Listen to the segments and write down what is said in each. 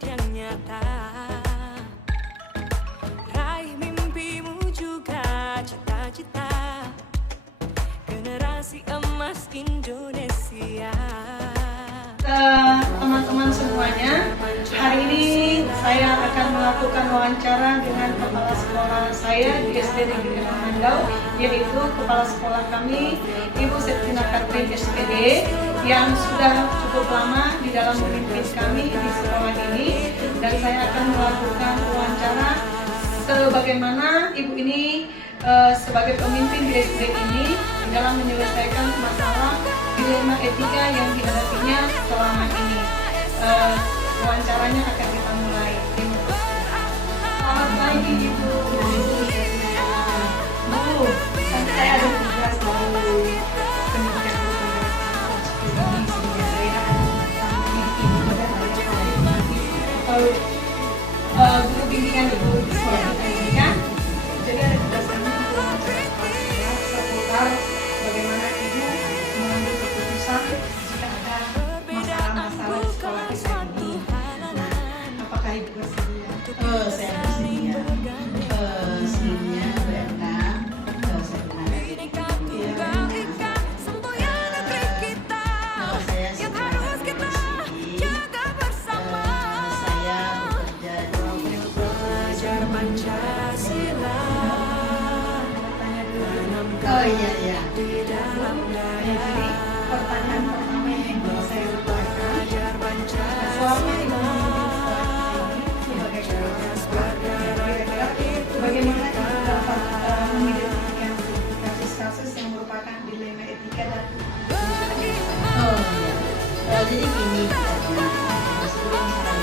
wujud yang nyata. Raih mimpimu juga cita-cita generasi emas Indonesia. Teman-teman semuanya, hari ini saya akan melakukan wawancara dengan kepala sekolah saya di SD Negeri Mandau, yaitu kepala sekolah kami Ibu Septina Katrin SPD yang sudah cukup lama di dalam memimpin kami di sekolah ini, dan saya akan melakukan wawancara sebagaimana Ibu ini sebagai pemimpin di SD ini dalam menyelesaikan masalah dilema etika yang dihadapinya selama ini. Wawancaranya akan kita mulai. Terima kasih. Selamat pagi Ibu. Bu, kan saya ada tugas dari Kementerian guru bimbingan Ibu di sekolah ini kan. Jadi ada tugas kami untuk wawancara kepala sekolah seputar bagaimana Ibu mengambil keputusan jika ada masalah-masalah di sekolah kita ini. Nah, apakah Ibu bersedia? Saya bersedia. Sebelumnya berendam, saya pernah ada di nama saya Septina Katrin. Saya bekerja di Belajar Pancasila. Oh iya. Di dalam Jadi dada. pertanyaan pertama yang ingin saya utarakan, Belajar selama Ibu Pancasila. memimpin sekolah ini sebagai kepala sekolah, kira-kira bagaimana Ibu dapat mengidentifikasi kasus-kasus yang merupakan dilema etika dan Oh iya. Jadi gini, sebelum saya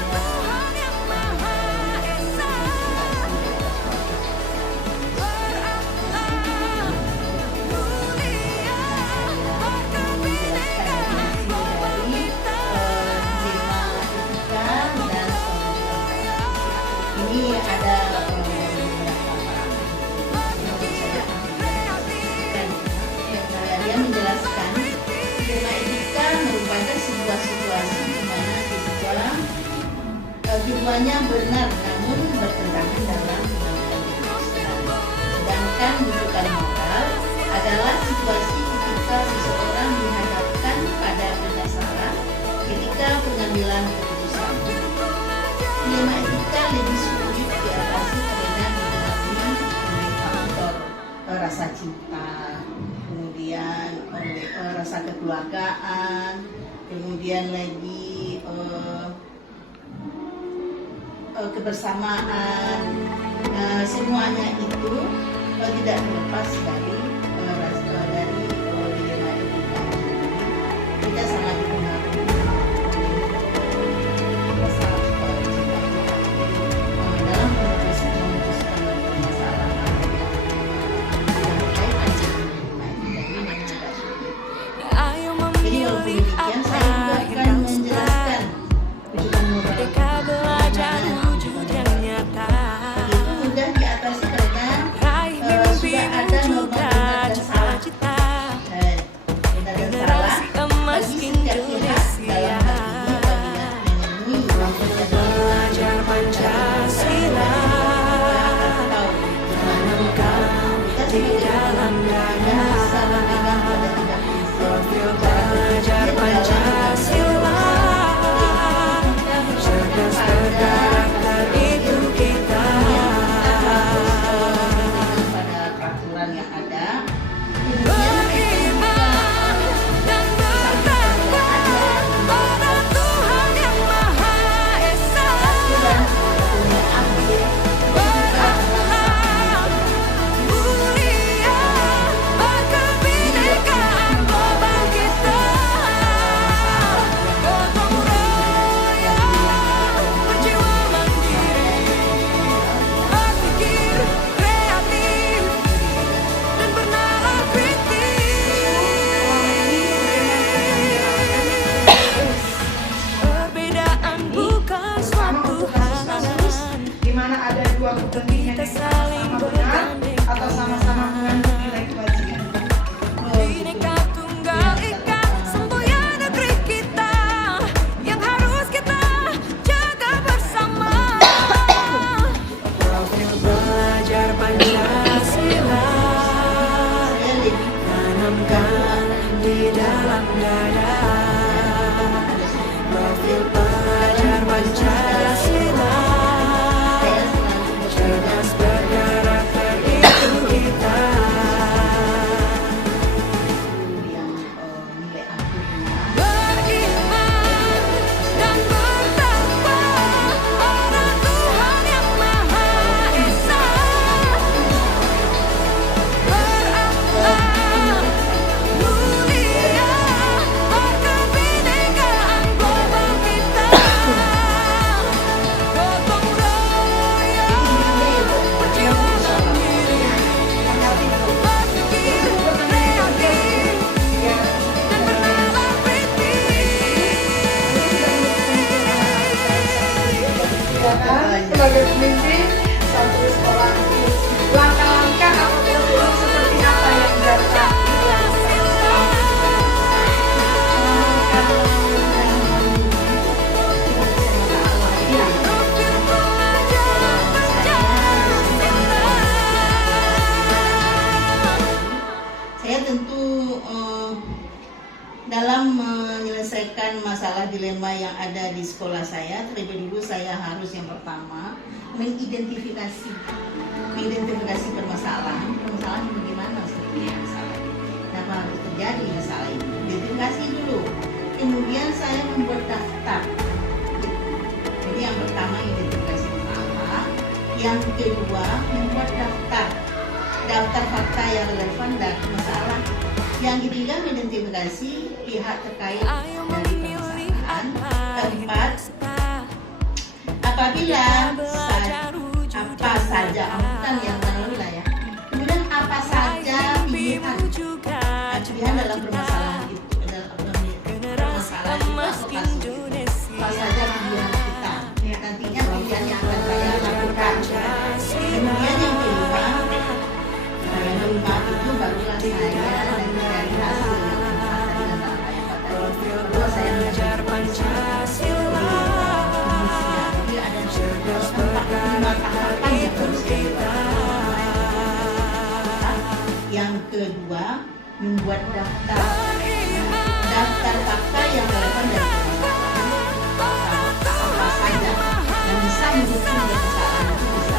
ini ada dia menjelaskan dilema etika merupakan sebuah situasi di mana keduanya benar namun bertentangan dalam undang-undang Islam. Sedangkan rujukan moral adalah situasi ketika seseorang dihadapkan pada penyesalan ketika pengambilan keputusan. Dilema etika lebih sulit diatasi karena didominasi oleh faktor rasa cinta, kemudian oleh rasa kekeluargaan, kemudian lagi kebersamaan. Semuanya itu tidak terlepas dari dilema etika. Kita sangat dipengaruhi rasa cinta kita dalam memutuskan permasalahan yang berkaitan dengan dilema etika ini memang agak sulit. Ayo Jadi walaupun memilih demikian, apa saya juga yang akan kau suka. menjelaskan rujukan moral Merdeka belajar bagaimana wujud yang nyata. itu mudah diatasi karena Raih sudah mimpimu ada juga ya kan, sebagai pemimpin satu sekolah ini. Langkah-langkah atau prosedur seperti apa yang dilakukan? Saya tentu dalam menyelesaikan masalah dilema yang ada di sekolah saya, terlebih dulu saya harus yang pertama mengidentifikasi permasalahan bagaimana sebetulnya masalah ini, kenapa harus terjadi masalah ini, identifikasi dulu. Kemudian saya membuat daftar. Jadi yang pertama identifikasi masalah, yang kedua membuat daftar fakta yang relevan dan masalah. Yang ketiga mengidentifikasi pihak terkait dari permasalahan. Keempat, apabila apa saja angkutan yang lalu lah ya. Kemudian apa saja pilihan dalam permasalahan itu, apa saja pilihan kita. Nantinya pilihan yang akan saya lakukan. Kemudian yang kelima itu barulah saya dari hasil yang baru saya mengajar Pancasila. Jadi ada 4-5 tahapan yang harus dilakukan. Yang kedua, membuat daftar fakta yang relevan dari permasalahan. Apa saja yang bisa mendukung permasalahan itu, bisa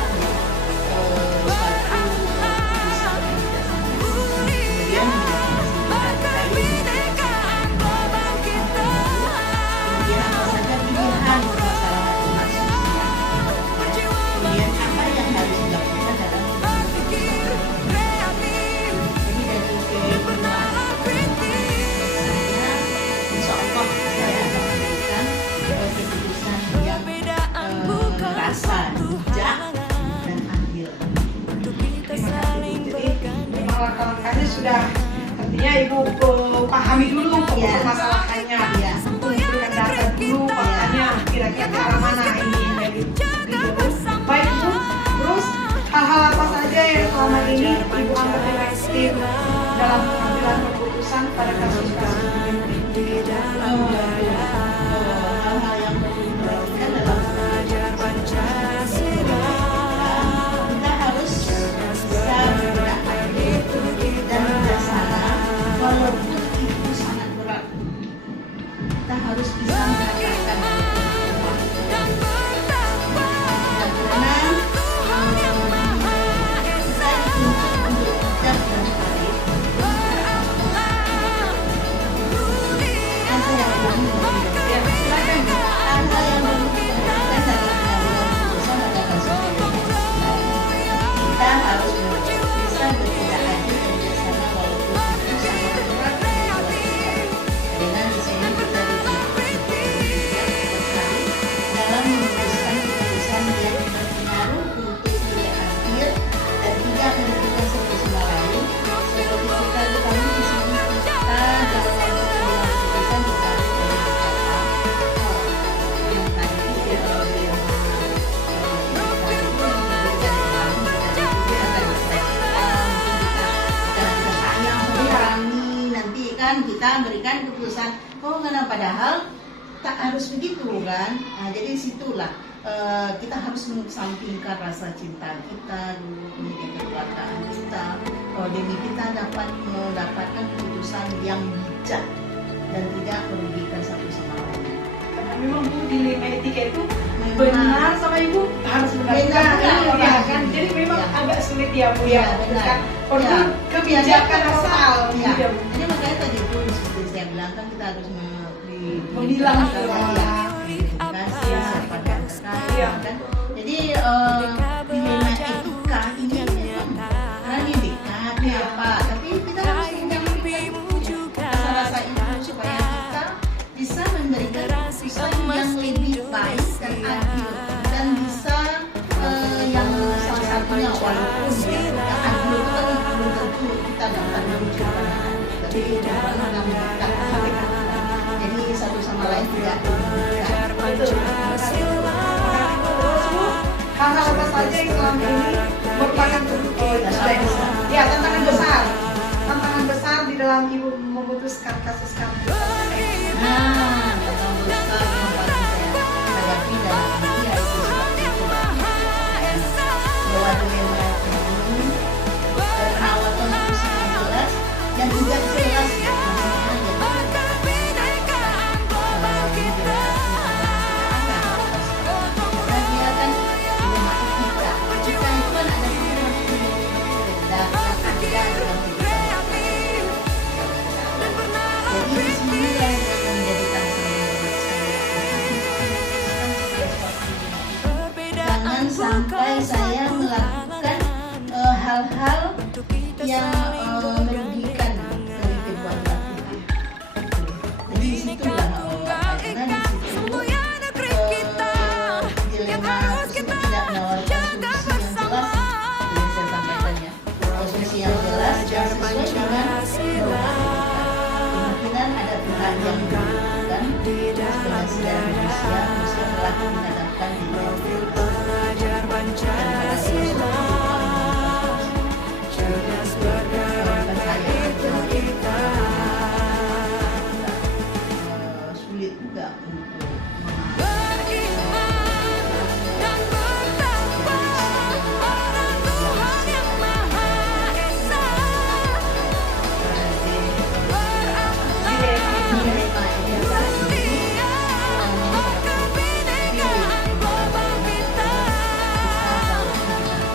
langkah-langkahnya sudah, artinya Ibu pahami dulu permasalahannya, mengumpulkan data dulu, faktanya kira-kira ke arah mana ini. Baik Ibu, terus hal-hal apa saja yang selama ini Ibu anggap efektif dalam pengambilan keputusan pada kasus-kasus ini? Hal-hal yang perlu diperhatikan dalam belajar Pancasila, kita harus bisa bergerak dan bijaksana, walaupun itu sangat berat. Kita harus bisa mengatakan kita berikan keputusan, padahal tak harus begitu kan. Nah, jadi situlah kita harus mengesampingkan rasa cinta kita dulu, kemudian kekeluargaan kita, demi kita dapat mendapatkan keputusan yang bijak dan tidak merugikan satu sama lain. Karena memang Bu, dilema etika itu benar sama Ibu harus benar kan. Jadi memang agak sulit ya Bu ya, benar. Perlu kebijakan asal. Jadi makanya tadi itu seperti saya bilang kan kita harus memilah kasih siapa yang terkait kan. Jadi dilema etika ini memang karena ini dekatnya apa, tapi kita harus menyampaikan rasa-rasa itu supaya kita bisa memberikan keputusan yang lebih baik dan adil, dan bisa yang salah satunya walaupun yang adil itu kan belum tentu kita dapat menunjukkan, tapi kita menunjukkan jadi satu sama lain tidak. jangan sampai saya melakukan hal-hal yang merugikan dari kedua belah pihak. Jadi disitulah karena disitu dilema tersebut tidak menawarkan solusi yang jelas. Yang saya sampaikan ya, solusi yang jelas dan sesuai dengan norma. Kemungkinan ada pihak yang merugikan dengan sejarah manusia telah menadamkan di belajar Pancasila, cerdas bergerak itu kita. sulit juga untuk Beriman dan bertakwa pada Tuhan yang Maha Esa. Mulia kebinekaan global kita.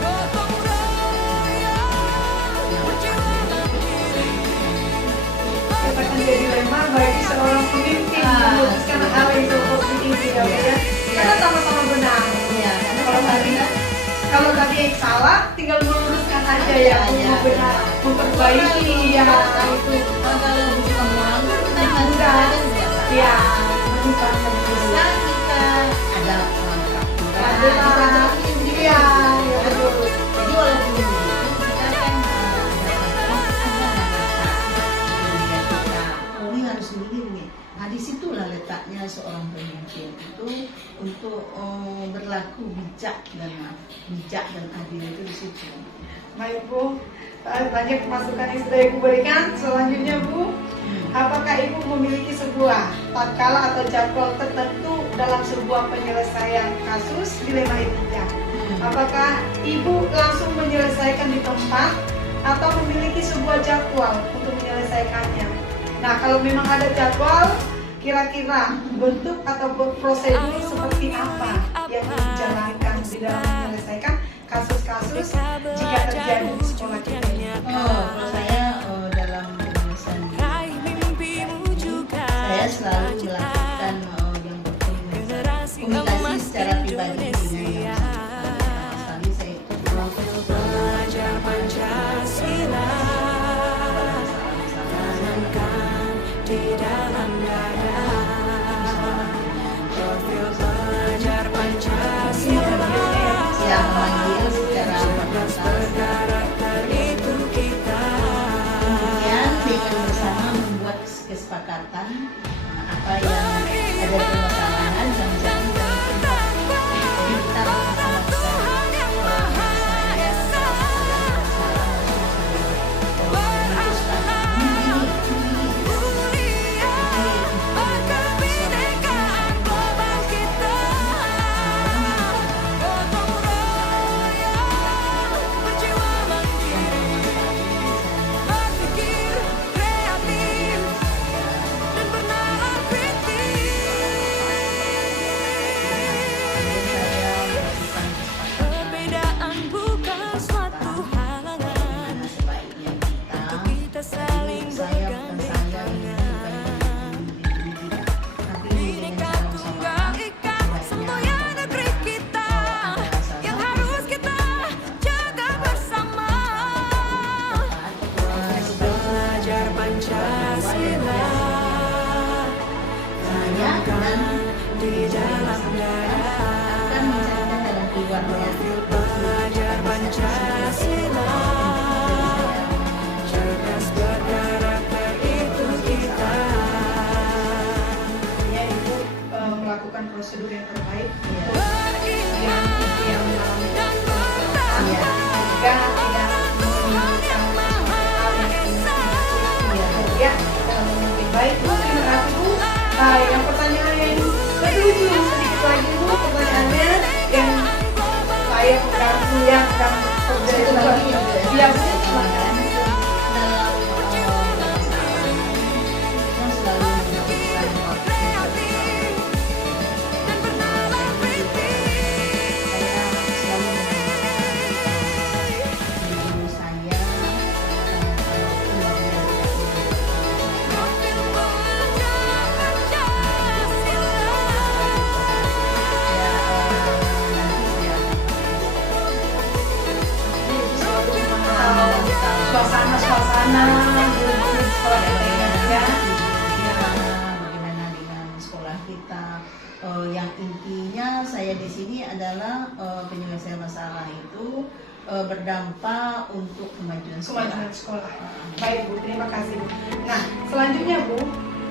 Gotong royong berjiwa mandiri. Katakan jadi dilema bagi seorang pemimpin memutuskan hal yang seperti ini ya Bu ya. Karena sama-sama benar. ya Kalau tadi salah, tinggal meluruskan aja ya, mau benar, memperbaiki ya itu. kalau bukan melanggar kita harus Enggak, ya, bisa kita ada langkah adalah, iya, ya betul. jadi walaupun begitu kita kan ini harus begini. Nah disitulah letaknya seorang pemimpin itu untuk berlaku bijak dan adil itu di situ. Baik Bu, banyak masukan yang sudah Ibu berikan. Selanjutnya Bu, apakah Ibu memiliki sebuah tatkala atau jadwal tertentu dalam sebuah penyelesaian kasus dilema etika? Apakah Ibu langsung menyelesaikan di tempat atau memiliki sebuah jadwal untuk menyelesaikannya? Nah, kalau memang ada jadwal, kira-kira bentuk atau prosedur seperti apa yang dijalankan di dalam menyelesaikan kasus-kasus jika terjadi di sekolah kita ini? Kalau saya dalam penyelesaian saya selalu melakukan yang komunikasi secara pribadi dengan yang sekali saya Belajar Pancasila, tanamkan di dalam dada. Profil belajar Pancasila, yang memanggil secara cerdas berkarakter itu kita. kemudian dengan bersama membuat kesepakatan apa yang ada permasalahan dan jadi kita bersama Tuhan yang Maha Esa, mulia kebinekaan global kita. Gotong royong berjiwa mandiri, berpikir kreatif dan bernalar kritis. Perbedaan bukan suatu halangan untuk kita saling bergandengan. Bineka Tunggal Ika, semboyan negeri kita yang harus kita jaga bersama. Belajar Pancasila, tanamkan di dalam dada. akan mencatatkan dalam keluarga Belajar Pancasila, cerdas berkarakter itu kita. Ya, Ibu melakukan prosedur yang terbaik untuk Beriman yang dan bertakwa tidak Tuhan yang Maha Esa. ya dalam memimpin. Baik Bu, terima kasih Bu. Nah, yang pertanyaan yang lebih lucu sedikit lagi Bu, pertanyaannya yang saya yang sedang terjadi ya Bu, silakan. Kreatif dan bernalar kritis. saya di sini adalah penyelesaian masalah itu berdampak untuk kemajuan Kemajuan sekolah. sekolah. Baik Bu, terima kasih Bu. Nah, selanjutnya Bu,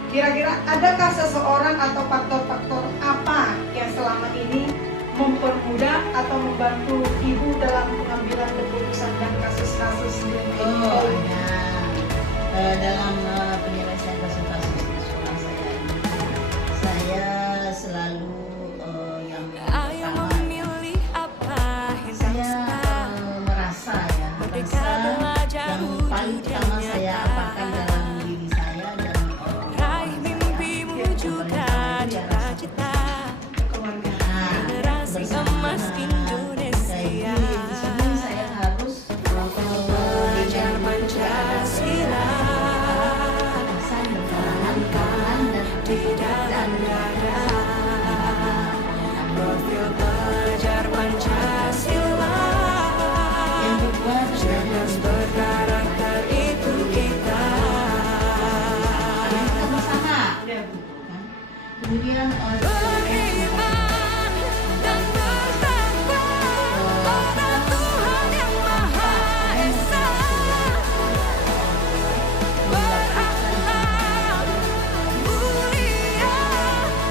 kira-kira adakah seseorang atau faktor-faktor apa yang selama ini mempermudah atau membantu Ibu dalam pengambilan keputusan dan kasus-kasus yang Oh, ada. Dalam penyelesaian kasus-kasus di sekolah saya ini, saya selalu yang Ayo pertama, memilih apa yang saya merasa yang paling pertama saya apakan dalam diri saya dan raih mimpimu juga cita-cita generasi emas Indonesia. Jadi di sini saya harus Belajar Pancasila pesan berkawan dan di dalam dada. Profil pelajar Pancasila yang kedua cerdas berkarakter itu kita. kita bersama. Ya, Bu. Kemudian Beriman dan bertakwa pada Tuhan yang Maha Esa. Berakhlak mulia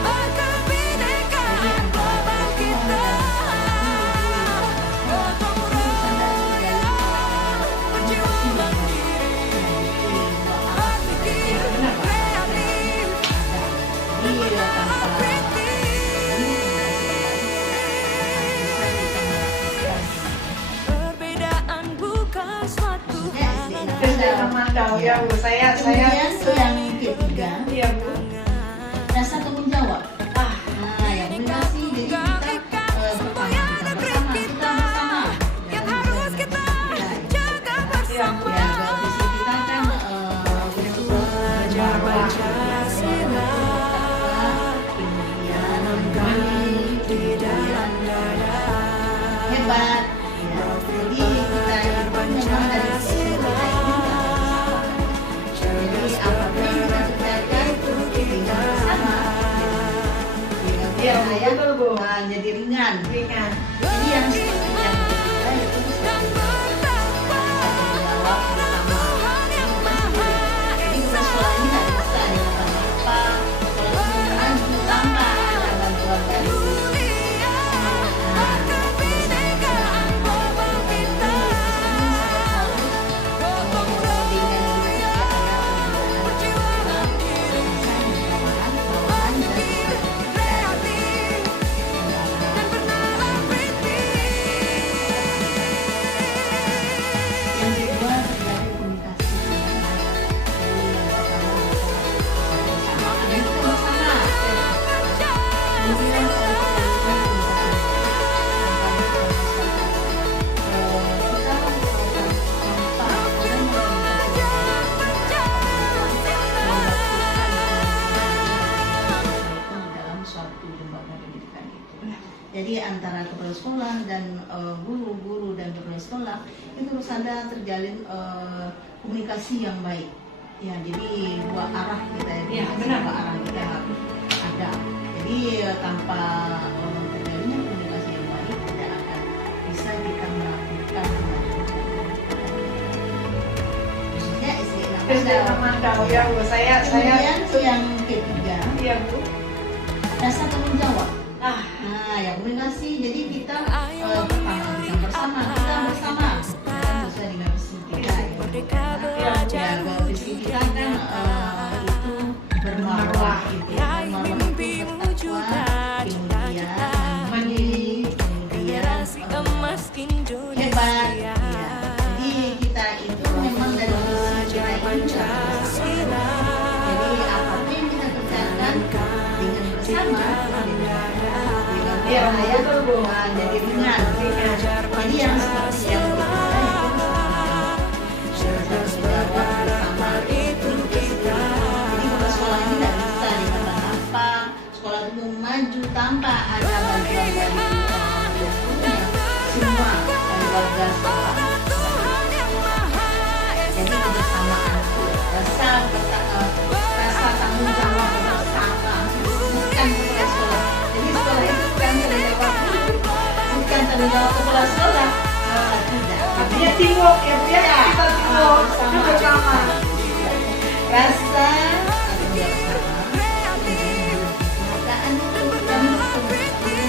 berkebinekaan global kita. Gotong royong berjiwa mandiri, berpikir kreatif, perbedaan bukan suatu halangan. SD memandau ya Bu. Saya kemudian yang ketiga iya Bu. rasa tanggung jawab. Ah, Nah, yang komunikasi jadi kita pertama kita bersama, Yang harus kita jaga bersama. ya visi kita kan untuk Belajar Pancasila kemudian tanamkan di dalam dada. hebat. Ya, jadi kita itu memang dari sisi kita ini jadi apapun yang kita kerjakan itu tinggal bersama. Iya, Bu, Saya betul, Bu. jadi ringan. ringan. Jadi yang seperti yang ketiga itu Dan bertakwa jawab bersama. Tuhan yang Maha Jadi Esa. sekolah ini nggak bisa dilakukan apa kalau maju tanpa ada bantuan dari Mulia berkebinekaan global kita. Gotong royong berjiwa mandiri, berpikir kreatif dan bernalar kritis. yang kedua terjadi komunikasi. Jadi yang pertama kita bersama. Kemudian dalam suatu lembaga pendidikan itu. Jadi antara kepala sekolah dan guru-guru dan kepala sekolah itu harus ada terjalin komunikasi yang baik. Ya, jadi dua arah kita Ya, komunikasi benar. dua arah kita harus ada. Jadi tanpa terjalinnya komunikasi yang baik tidak akan bisa kita melakukan kemajuan. Khususnya SD SD memandau ya Bu. Saya Kemudian yang ketiga iya Bu. rasa tanggung jawab. Ah, Nah, yang komunikasi jadi kita pertama kita bersama kan sesuai dengan visi kita ya. Merdeka belajar Ya, visi kita kan itu bermarwah gitu. Bermarwah itu bertakwa, kemudian mandiri, kemudian generasi emas Indonesia. hebat. Ya. Jadi kita itu memang dari visi kita ini Pancasila jadi apapun yang kita kerjakan dengan bersama Iya, saya betul, Bu. jadi ringan. Jadi yang seperti yang cerdas berkarakter itu kita. jadi kalau sekolah ini tidak bisa dikatakan apa sekolah itu mau maju tanpa ada bantuan dari semua dari warga sekolah. Tuhan yang Maha Jadi Esa. kebersamaan itu rasa tanggung jawab bersama bukan kepala sekolah. Jadi sekolah itu bukan tanggung jawab tanggung jawab kepala sekolah. Tidak. Artinya teamwork ya Bu ya, Ya, kita teamwork bersama. bersama. Rasa tanggung jawab sama. Kehargaan itu dan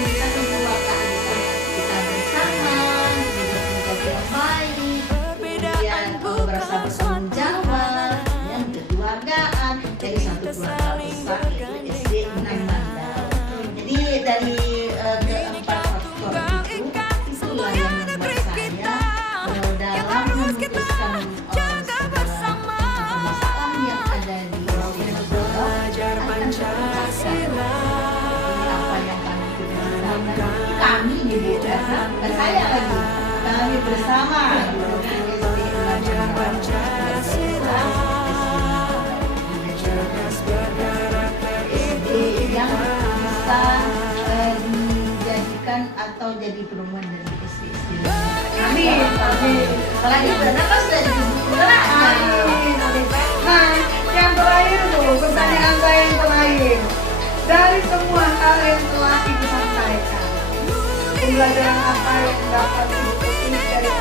kita kekeluargaan kita bersama, menjadi yang baik, kemudian merasa bertanggung jawab, dan kekeluargaan dari satu keluarga besar itu SD Enam Mandal. Jadi dari keempat faktor itulah yang membuat saya dalam memutuskan segala masalah yang ada di Belajar Pancasila. apa yang kami kerjakan, kami di dan saya lagi kami bersama Belajar Pancasila. SD yang bisa dijadikan atau jadi perumahan dari SD. Amin, amin. Apalagi benar kan sudah jadi beneran. Amin, amin. Nah, yang terakhir tuh, pertanyaan saya yang terakhir. Dari semua hal yang telah Ibu sampaikan, pembelajaran apa yang dapat Ibu petik dari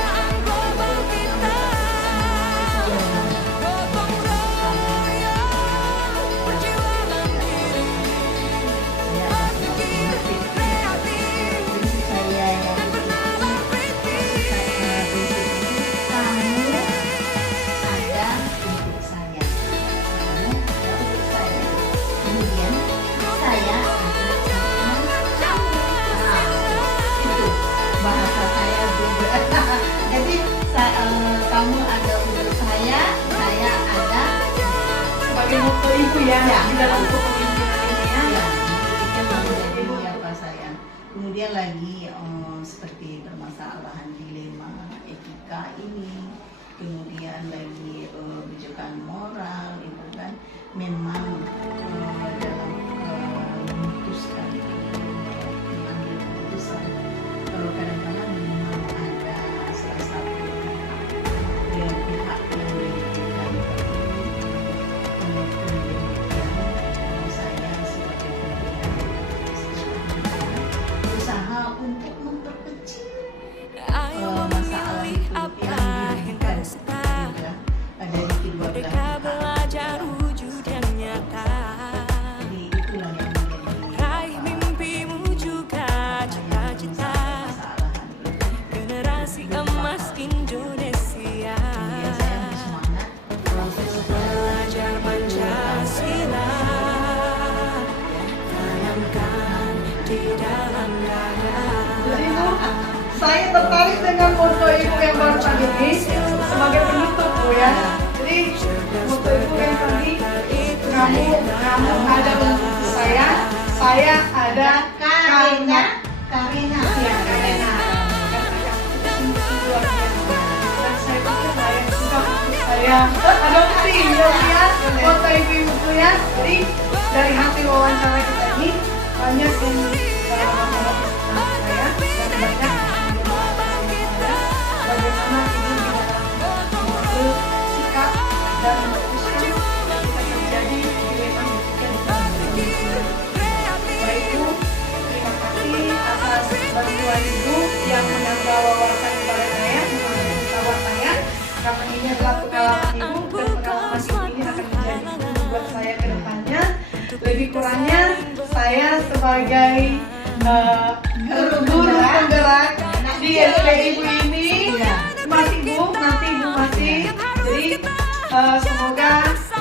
Jadi kamu ada untuk saya ada sebagai moto Ibu ya, Ya. di dalam kepemimpinan ini ya. ya, itu menjadi apa sayang. Kemudian lagi seperti permasalahan dilema etika ini, kemudian lagi rujukan moral itu kan memang dalam memutuskan mengambil keputusan kadang-kadang memang ada salah satu pihak yang dirugikan. Saya sebagai pimpinan berusaha untuk memperkecil masalah itu yang diberikan dari kedua belah pihak. Belajar wujud yang nyata. Jadi itulah yang menjadi Raih mimpimu juga cita-cita. permasalahan itu. Generasi emas Indonesia. Kemudian saya bersemangat proses Belajar Pancasila. Tanamkan di dalam dada. Jadi itu, saya tertarik dengan moto Ibu yang baru tadi ini sebagai penutup Bu ya. Jadi moto Ibu yang tadi, kamu ada untuk saya ada Karina. Ya, karena dan saya pikir layak juga untuk saya adopsi ya, moto Ibu itu ya. Jadi dari hasil wawancara kita ini banyak yang mengenal saya dan banyak bagaimana Ibu di dalam mengambil sikap dan memutuskan kita terjadi dilema Bapak Ibu, terima kasih atas bantuan Ibu yang menambah wawasan kepada saya, menambah saya, karena ini adalah pengalaman Ibu dan pengalaman Ibu ini akan menjadi guru buat saya ke depannya. Lebih kurangnya saya sebagai guru penggerak di SD Ibu ini masih Bu, nanti Ibu masih. Jadi semoga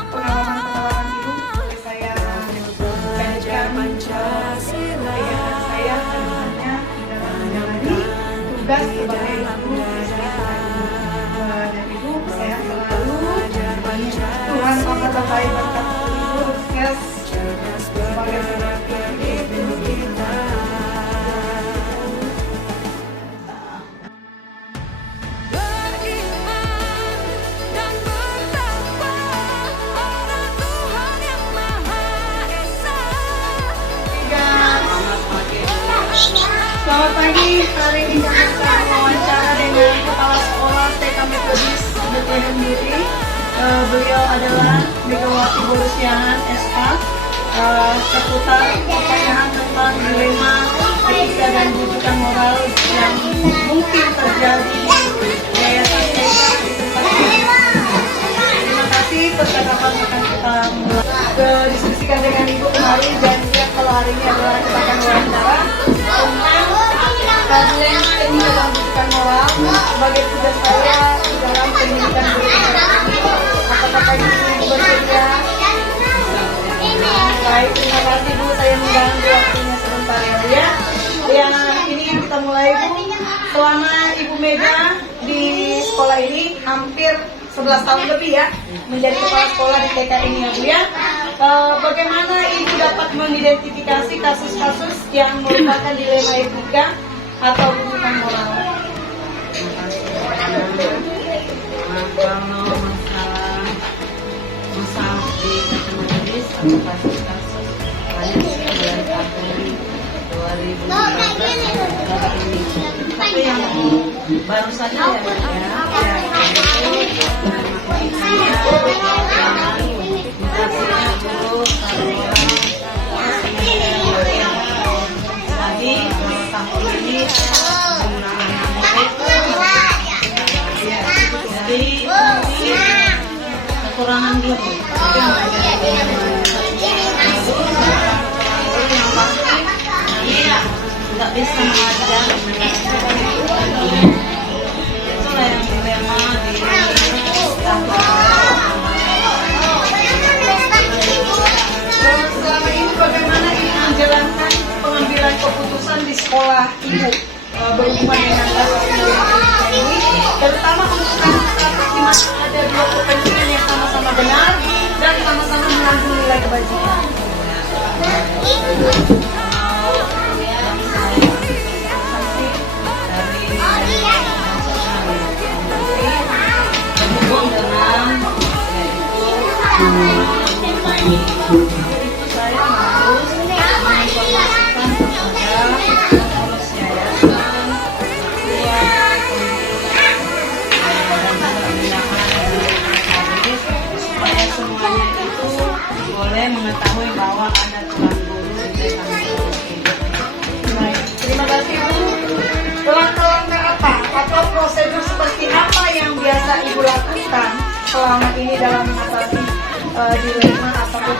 pengalaman-pengalaman Ibu boleh saya jadikan Pancasila. kegiatan saya ke depannya dalam menjalani tugas sebagai guru SD dan Ibu sehat selalu. Tuhan Maha terbaik berkat Ibu sukses sebagai seorang ibu kita. Beriman dan bertakwa pada Tuhan yang Maha Esa. Selamat pagi, hari ini kita akan wawancara dengan Kepala Sekolah TK Metodis Bethlehem Diri. Beliau adalah Megawati Borusiahan SK, seputar pertanyaan tentang dilema etika dan rujukan moral yang sebagai tugas saya di dalam pendidikan guru ini. Apakah Ibu bersedia? Baik, terima kasih Bu, saya mengganggu waktunya sebentar ya Bu ya. Yang ini kita mulai Bu. Selama Ibu Mega di sekolah ini hampir 11 tahun lebih ya menjadi kepala sekolah di TK ini ya Bu ya. Bagaimana Ibu dapat mengidentifikasi kasus-kasus yang merupakan dilema etika atau hubungan moral? Kalau masalah di kecamatan ini atau kasus-kasus banyak dari tahun 2015 ini. Tapi yang baru saja kekurangan guru. Nggak bisa mengajar. Itulah yang dilema di Selama ini bagaimana Ibu menjalankan pengambilan keputusan di sekolah Ibu berhubungan dengan kasus ini, terutama untuk kasus di mana ada dua kepentingan yang sama-sama benar dan sama-sama mengandung nilai kebajikan. boleh mengetahui bahwa ada tuan guru di Baik, terima kasih Bu. Langkah-langkah apa atau prosedur seperti apa yang biasa Ibu lakukan selama ini dalam mengatasi dilema ataupun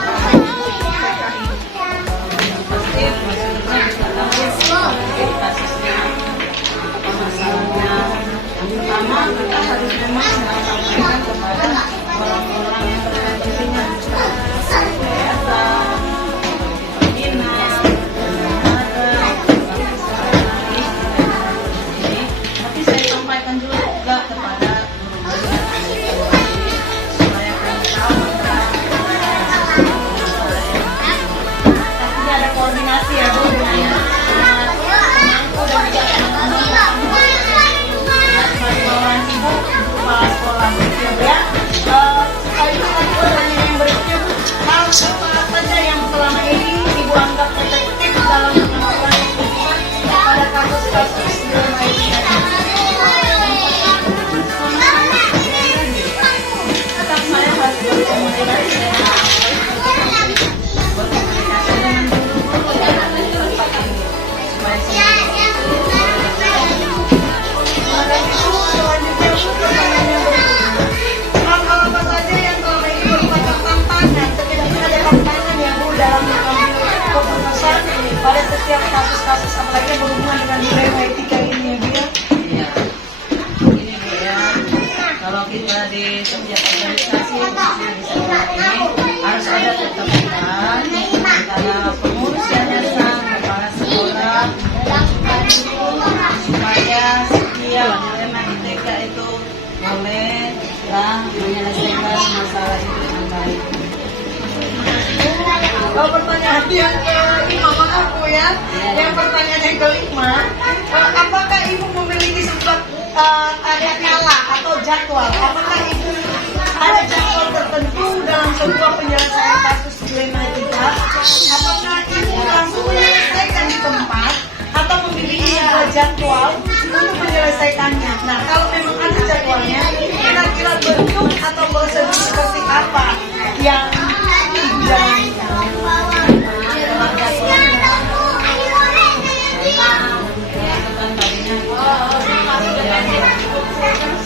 kasusnya masalahnya. Yang pertama kita harus memang menyampaikan kepada orang-orang yang berada di dirinya, tapi saya sampaikan juga kepada supaya kami tahu artinya ada koordinasi ya Bu dengan orang ibu kepala sekolah ya Bu ya. Sekaligus lagi pertanyaan yang berikutnya Bu, hal apa saja yang selama ini Ibu anggap efektif dalam mengatasi pada kasus-kasus dilema etika? tetap saya harus berkomunikasi dengan guru-guru yang ada di tempat ini supaya Terima kasih Bu. Selanjutnya Bu, pertanyaan yang berikutnya. Hal-hal apa saja yang selama ini merupakan tantangan, setidaknya ada tantangan ya Bu dalam mengambil keputusan pada setiap kasus-kasus apalagi yang berhubungan dengan dilema etika ini ya Bu ya? Iya, ini Bu ya, kalau kita di setiap organisasi khususnya di sekolah ini harus ada keterbukaan antara pengurus yayasan, kepala sekolah, supaya setiap dilema ITK itu bolehlah menyelesaikan masalah itu dengan baik. Pertanyaan yang kelima, maaf Bu ya. Yang pertanyaan yang kelima, apakah Ibu memiliki sebuah ada kala atau jadwal? Apakah Ibu ada jadwal tertentu dalam sebuah penyelesaian kasus dilema etika? Apakah Ibu langsung menyelesaikan di tempat atau memiliki jadwal untuk menyelesaikannya? Nah, kalau memang ada jadwalnya, kira-kira bentuk atau prosedur seperti apa yang Ibu jalankan?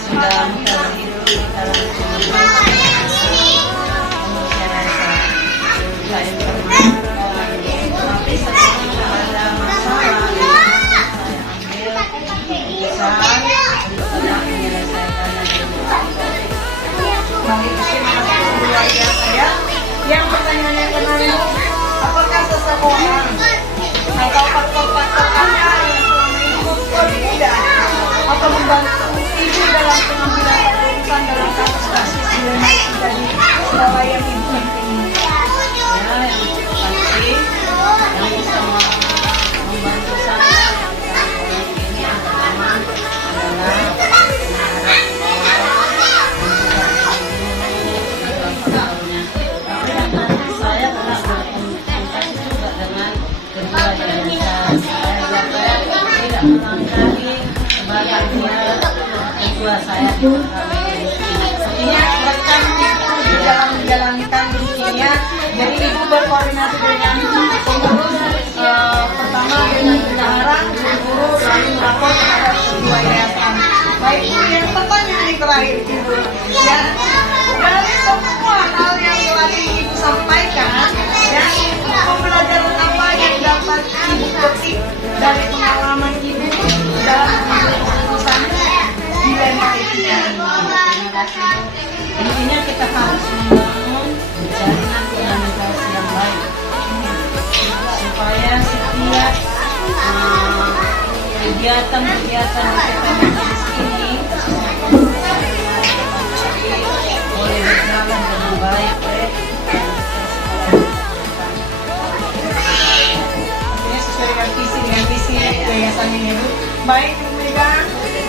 Sudah mengetahui dalam tapi setelah ada masalah saya ambil keputusan Yang pertanyaannya kemarin, apakah seseorang atau faktor-faktornya yang selama ini tidak atau membantu ibu dalam pengambilan keputusan dalam kasus-kasus dilema yang terjadi selama yang ibu penting? Ya, yang pasti yang bisa membantu saya dalam ini yang pertama adalah saya pernah berkomunikasi juga dengan kedua yayasan. Saya tidak melangkahi bahagia kedua saya di Artinya rekan ibu di dalam menjalankan misinya, jadi ibu berkoordinasi dengan pengurus pertama dengan bendahara, guru, lalu lapor kepada kedua yayasan. Baik Bu, yang pertanyaan yang terakhir ibu, ya dari semua hal yang tadi ibu sampaikan, ya pembelajaran apa yang dapat ibu petik dari pengalaman ibu dalam mengambil keputusan dilema itu? Terima kasih. Intinya kita harus membangun jaringan komunikasi yang baik supaya setiap kegiatan-kegiatan kita majelis ini boleh berjalan dengan baik. Artinya sesuai dengan visi yayasan ini Bu. Baik Bu Mega,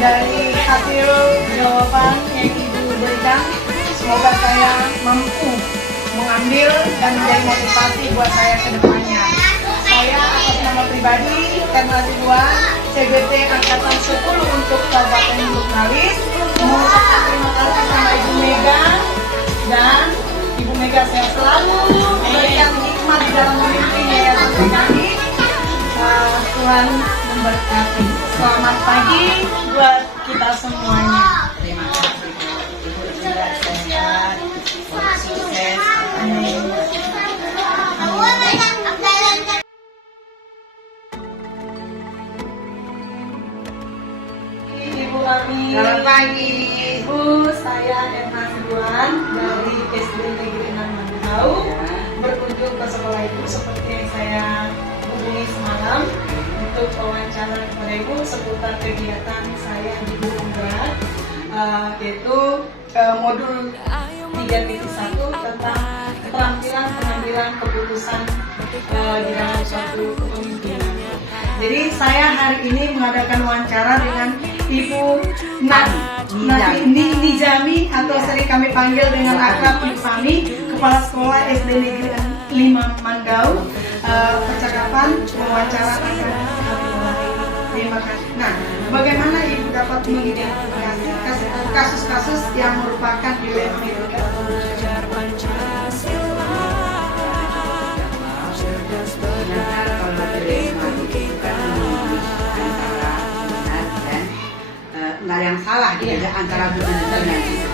dari hasil jawaban yang Ibu berikan, semoga saya mampu mengambil dan menjadi motivasi buat saya ke depannya. Saya atas nama pribadi Karna Ridwan, CBT Angkatan 10 untuk Kabupaten Jurnalis, mengucapkan terima kasih sama Ibu Mega, dan Ibu Mega sehat selalu, memberikan hikmat di dalam memimpin yayasan kami. Tuhan memberkati. Selamat pagi buat kita semuanya. Terima kasih. Ibu juga sehat, sukses. Ibu Ami. Selamat pagi. Ibu, saya Erna Ridwan dari SD Negeri 6 Mandau, berkunjung ke sekolah Ibu seperti yang saya hubungi semalam untuk wawancara kepada Ibu seputar kegiatan saya di Gunung Berat, yaitu modul 3.1 tentang keterampilan pengambilan keputusan di dalam suatu kepemimpinan. Jadi saya hari ini mengadakan wawancara dengan Ibu Nijami atau sering kami panggil dengan akrab Ibu Fami, Kepala Sekolah SD Negeri 5 Mandau. Percakapan wawancara akan kami mulai. Terima kasih. Nah, bagaimana Ibu dapat mengidentifikasi kasus-kasus yang merupakan dilema etika? Ternyata kalau dilema itu kan antara benar dan nggak yang salah gitu ya, antara benar dan tidak.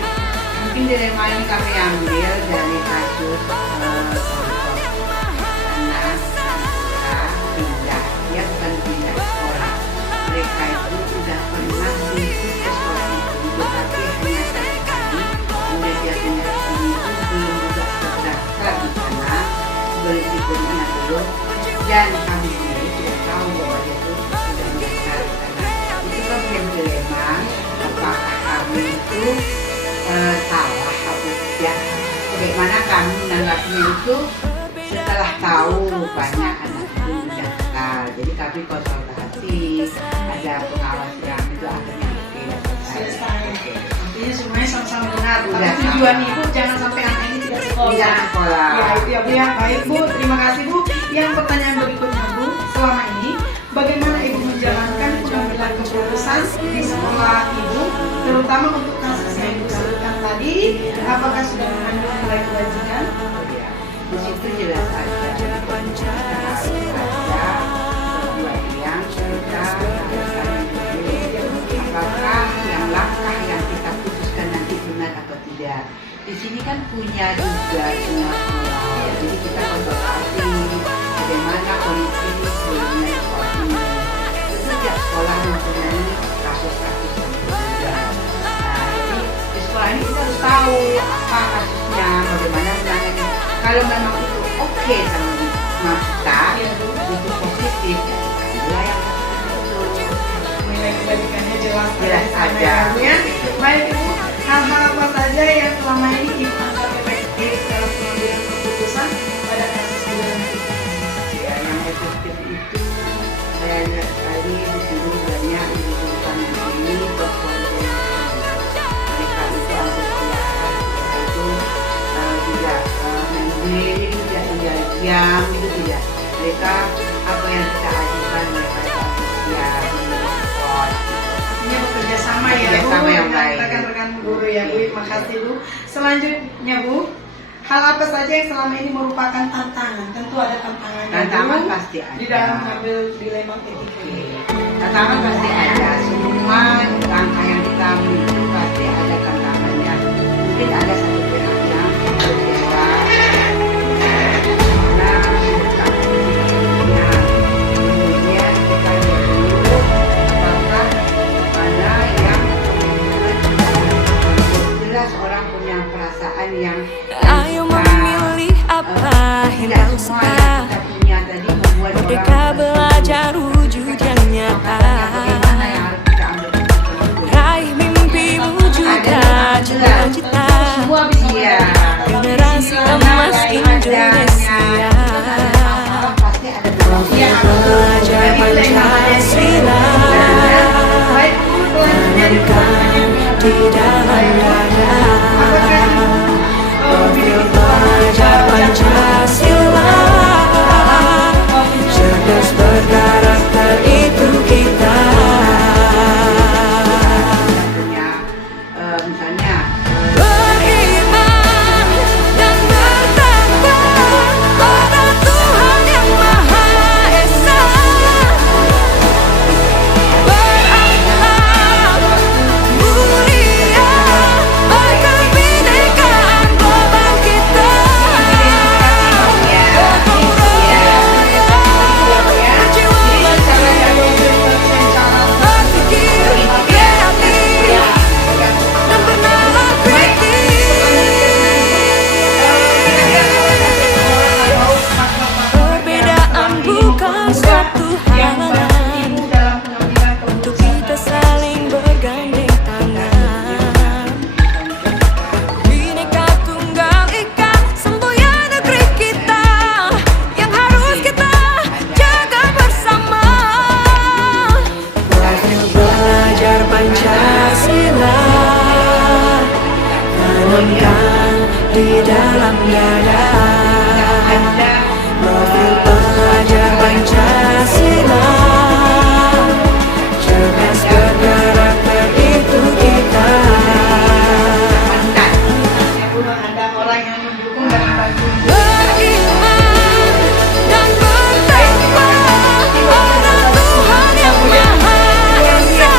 Mungkin dilema ini kami ambil dari kasus anak pindah, dia bukan pindah sekolah. Mereka itu sudah pernah ikut ke sekolah itu, tetapi hanya satu kali. Kemudian dia pindah ke sini itu belum juga terdaftar di sana, berisikonya belum. Dan kami sendiri tidak tahu bahwa dia itu sudah mendaftar di sana. Itu kan yang dilema, apakah kami itu salah atau tidak. Bagaimana kami menanggapinya itu setelah tahu rupanya anak itu mendaftar. Jadi kami konsultasi, ada pengawas yang itu akhirnya tidak selesai. Artinya semuanya sama-sama benar. Udah Tapi tujuan Ibu jangan sampai anak ini tidak sekolah. Tidak sekolah. Ya itu ya Bu ya. Baik Bu, terima kasih Bu. Yang pertanyaan berikutnya Bu, selama ini bagaimana Ibu menjalankan pengambilan keputusan di sekolah Ibu, terutama untuk kasus yang Ibu sebutkan tadi, apakah sudah mengandung nilai kewajiban? Di situ jelas ada harus ada sebuah yang kita harus apakah yang langkah yang kita putuskan nanti benar atau tidak. Di sini kan punya juga semua sekolah, jadi kita konsultasi bagaimana kondisi sebelumnya sekolah ini. Setiap sekolah mempunyai kasus-kasus yang berbeda. Nah, jadi di sekolah ini kita harus tahu apa kasusnya, bagaimana menangani. Kalau memang itu oke sama kita, itu positif, ya itulah yang positif itu. Nilai kebaikannya jelas Jelas sana ada. ya, Bu ya. Baik Ibu, hal-hal apa saja yang selama ini Ibu anggap efektif dalam pengambilan keputusan pada kasus bulan kita? Ya, yang efektif itu saya lihat sekali di sini banyak dibutuhkan ini perempuan mereka itu antusias, itu tidak mending, tidak diam, itu tidak. Mereka apa yang kita ajukan mereka itu antusias, support. Artinya bekerja sama ya Bekerja Bu sama yang dengan baik. rekan-rekan guru ya Bu. Terima kasih Bu. Selanjutnya Bu, hal apa saja yang selama ini merupakan tantangan? Tentu ada tantangannya. Tantangan Bu, pasti ada. di dalam mengambil dilema etika ini. Tantangan pasti ada, semua langkah yang kita ambil itu pasti ada tantangannya. Mungkin ada satu pihak yang kecewa karena bukan kemudian kita lihat dulu apakah mana yang jelas orang punya perasaan yang Ayo memilih apa yang tidak kau semua suka. yang kita punya tadi membuat Merdeka belajar wujud yang nyata. bagaimana yang harus kita ambil keputusan. Raih mimpimu juga cita-cita. Iya. Generasi emas Indonesia. Pasti ada Belajar Pancasila. Baik Bu, selanjutnya Di dalam dada. Profil pelajar Pancasila. Cerdas berkarakter itu kita. punya misalnya Beriman dan bertakwa pada Tuhan yang Maha Esa. Berakhlak mulia bagi kebinekaan global kita. Gotong royong perjuangan berpikir kreatif dan bernalar kritis. Perbedaan bukan suatu halangan untuk kita saling bergandeng tangan. Bhinneka Tunggal Ika semboyan negeri kita yang harus kita jaga bersama. Belajar Pancasila, tanamkan di dalam dada. Profil pelajar Pancasila, cerdas berkarakter itu kita. ada orang yang mendukung dan membantu. Beriman dan bertakwa pada Tuhan yang Maha Esa.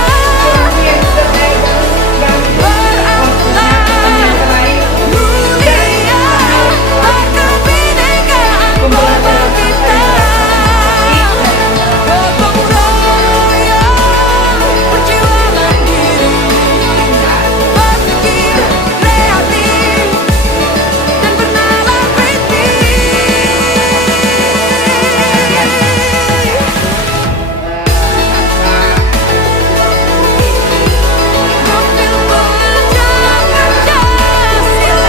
Berakhlak mulia bagi kebinekaan global kita. Gotong royong perjuangan diri, berpikir kreatif dan bernalar Profil pelajar Pancasila. Profil pelajar Pancasila.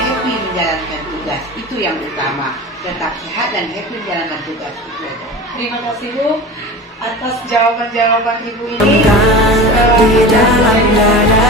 happy menjalankan tugas itu yang utama, tetap sehat dan happy menjalankan tugas itu. Terima kasih Bu atas jawaban-jawaban Ibu ini. Di dalam dada.